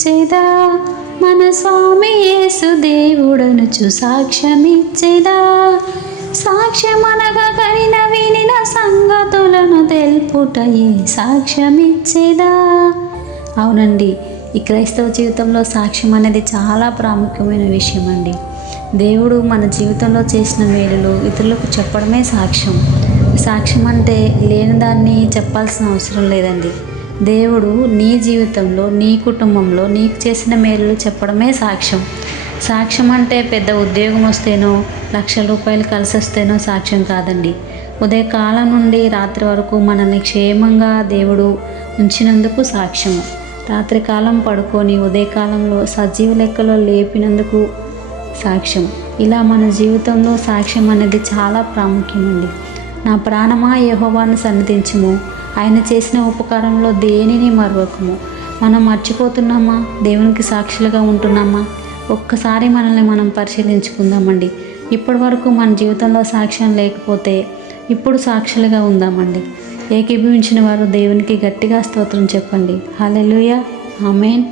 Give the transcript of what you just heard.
సాక్ష్యమిచ్చేదా, మన స్వామి యేసు దేవుడనుచు సాక్ష్యమిచ్చేదా. సాక్ష్యమనగా కనిన వినిన సంగతులను తెలుపుటయే సాక్ష్యమిచ్చేదా. అవునండి, ఈ క్రైస్తవ జీవితంలో సాక్ష్యం అనేది చాలా ప్రాముఖ్యమైన విషయం అండి. దేవుడు మన జీవితంలో చేసిన మేలులు ఇతరులకు చెప్పడమే సాక్ష్యం. సాక్ష్యం అంటే లేని దాన్ని చెప్పాల్సిన అవసరం లేదండి. దేవుడు నీ జీవితంలో, నీ కుటుంబంలో నీకు చేసిన మేలులు చెప్పడమే సాక్ష్యం. సాక్ష్యం అంటే పెద్ద ఉద్యోగం వస్తేనో, లక్షల రూపాయలు కలిసి వస్తేనో సాక్ష్యం కాదండి. ఉదయకాలం నుండి రాత్రి వరకు మనల్ని క్షేమంగా దేవుడు ఉంచినందుకు సాక్ష్యము. రాత్రికాలం పడుకొని ఉదయకాలంలో సజీవ లెక్కలో లేపినందుకు సాక్ష్యం. ఇలా మన జీవితంలో సాక్ష్యం అనేది చాలా ప్రాముఖ్యమండి. నా ప్రాణమా యెహోవాను సన్నిధించుము, ఆయన చేసిన ఉపకారంలో దేనిని మరవకము. మనం మర్చిపోతున్నామా? దేవునికి సాక్షులుగా ఉంటున్నామా? ఒక్కసారి మనల్ని మనం పరిశీలించుకుందామండి. ఇప్పటి వరకు మన జీవితంలో సాక్ష్యం లేకపోతే ఇప్పుడు సాక్షులుగా ఉందామండి. ఏకీభవించిన వారు దేవునికి గట్టిగా స్తోత్రం చెప్పండి. హల్లెలూయా, ఆమేన్.